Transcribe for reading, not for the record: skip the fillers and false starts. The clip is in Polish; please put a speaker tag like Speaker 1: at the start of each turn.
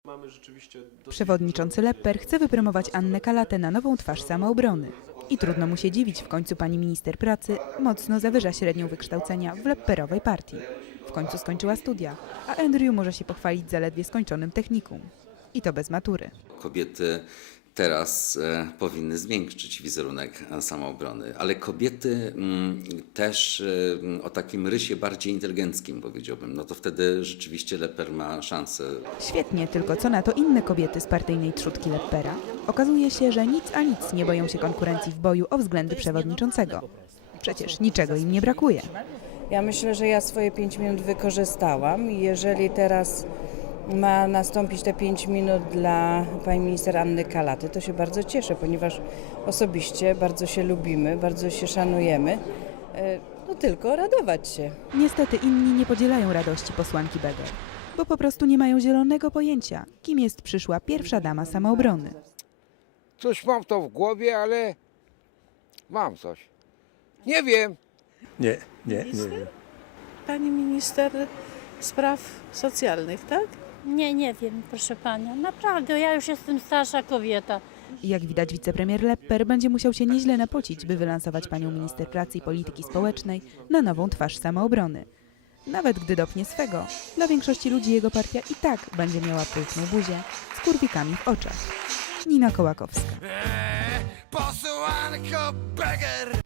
Speaker 1: Przewodniczący Lepper chce wypromować Annę Kalatę na nową twarz Samoobrony. I trudno mu się dziwić, w końcu pani minister pracy mocno zawyża średnią wykształcenia w Lepperowej partii. W końcu skończyła studia, a Andrew może się pochwalić zaledwie skończonym technikum. I to bez matury.
Speaker 2: Kobiety teraz powinny zmiękczyć wizerunek Samoobrony, ale kobiety też o takim rysie bardziej inteligenckim, powiedziałbym, no to wtedy rzeczywiście Lepper ma szansę.
Speaker 1: Świetnie, tylko co na to inne kobiety z partyjnej trzódki Leppera? Okazuje się, że nic a nic nie boją się konkurencji w boju o względy przewodniczącego. Przecież niczego im nie brakuje.
Speaker 3: Ja myślę, że ja swoje 5 minut wykorzystałam i jeżeli teraz ma nastąpić te 5 minut dla pani minister Anny Kalaty, to się bardzo cieszę, ponieważ osobiście bardzo się lubimy, bardzo się szanujemy. No tylko radować się.
Speaker 1: Niestety inni nie podzielają radości posłanki Beger, bo po prostu nie mają zielonego pojęcia, kim jest przyszła pierwsza dama Samoobrony.
Speaker 4: Coś mam to w głowie, ale mam coś. Nie wiem.
Speaker 5: Nie wiem.
Speaker 6: Pani minister spraw socjalnych, tak?
Speaker 7: Nie wiem, proszę pana. Naprawdę, ja już jestem starsza kobieta.
Speaker 1: Jak widać, wicepremier Lepper będzie musiał się nieźle napocić, by wylansować panią minister pracy i polityki społecznej na nową twarz Samoobrony. Nawet gdy dopnie swego, dla większości ludzi jego partia i tak będzie miała pulchną buzię z kurwikami w oczach. Nina Kołakowska.
Speaker 8: Posłanko Beger!